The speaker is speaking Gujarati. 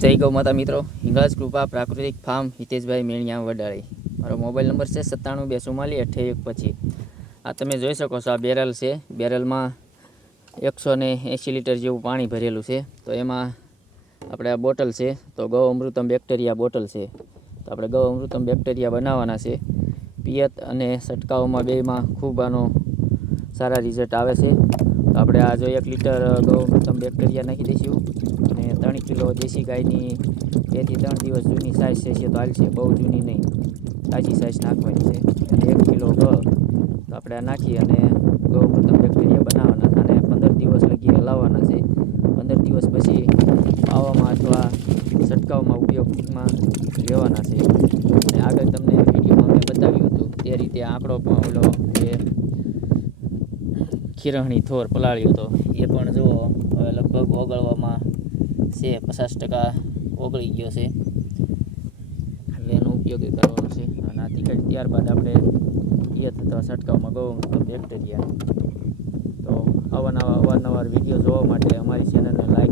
જય ગૌ માતા મિત્રો. હિંગળાજ કૃપા પ્રાકૃતિક ફાર્મ હિતેશભાઈ મેણિયા વડાળી. મારો મોબાઈલ નંબર છે સત્તાણું બે ચુમ્માલીસ અઠ્યાવીસ પછી આ તમે જોઈ શકો છો, આ બેરલ છે. બેરલમાં એકસો ને એંસી લીટર જેવું પાણી ભરેલું છે. તો એમાં આપણે આ બોટલ છે, તો ગૌ અમૃતમ બેક્ટેરિયા બોટલ છે. તો આપણે ગૌ અમૃતમ બેક્ટેરિયા બનાવવાના છે. પિયત અને છંટકાવમાં બેમાં ખૂબ આનો સારા રિઝલ્ટ આવે છે. તો આપણે આ જો એક લીટર ગૌ અમૃતમ બેક્ટેરિયા નાખી દઈશું. અને ત્રણ કિલો દેશી ગાયની, બેથી ત્રણ દિવસ જૂની સાઇઝ છે, તો હાલશે બહુ જૂની નહીં. તાજી સાઇઝ નાખવાની છે. અને એક કિલો ગ તો આપણે આ નાખી અને ગૌ અમૃતમ બેક્ટેરિયા બનાવવાના છે અને પંદર દિવસ લગી હલાવવાના છે. પંદર દિવસ પછી પાવામાં અથવા છંટકાવમાં ઉપયોગમાં લેવાના છે. અને આગળ તમને વિડીયોમાં મેં બતાવ્યું હતું તે રીતે આંકડો પણ ઓલો જે ખીરહણી થોર પલાળ્યો હતો એ પણ જુઓ, હવે લગભગ ઓગળવામાં છે, પચાસ ટકા ઓગળી ગયો છે. એટલે એનો ઉપયોગ કરવાનો છે. અને આથી કાઢી ત્યારબાદ આપણે પિયત અથવા છંટકાવમાં ગૌ બેક્ટેરિયા. તો અવાનવા અવારનવાર વીડિયો જોવા માટે અમારી ચેનલને લાઈક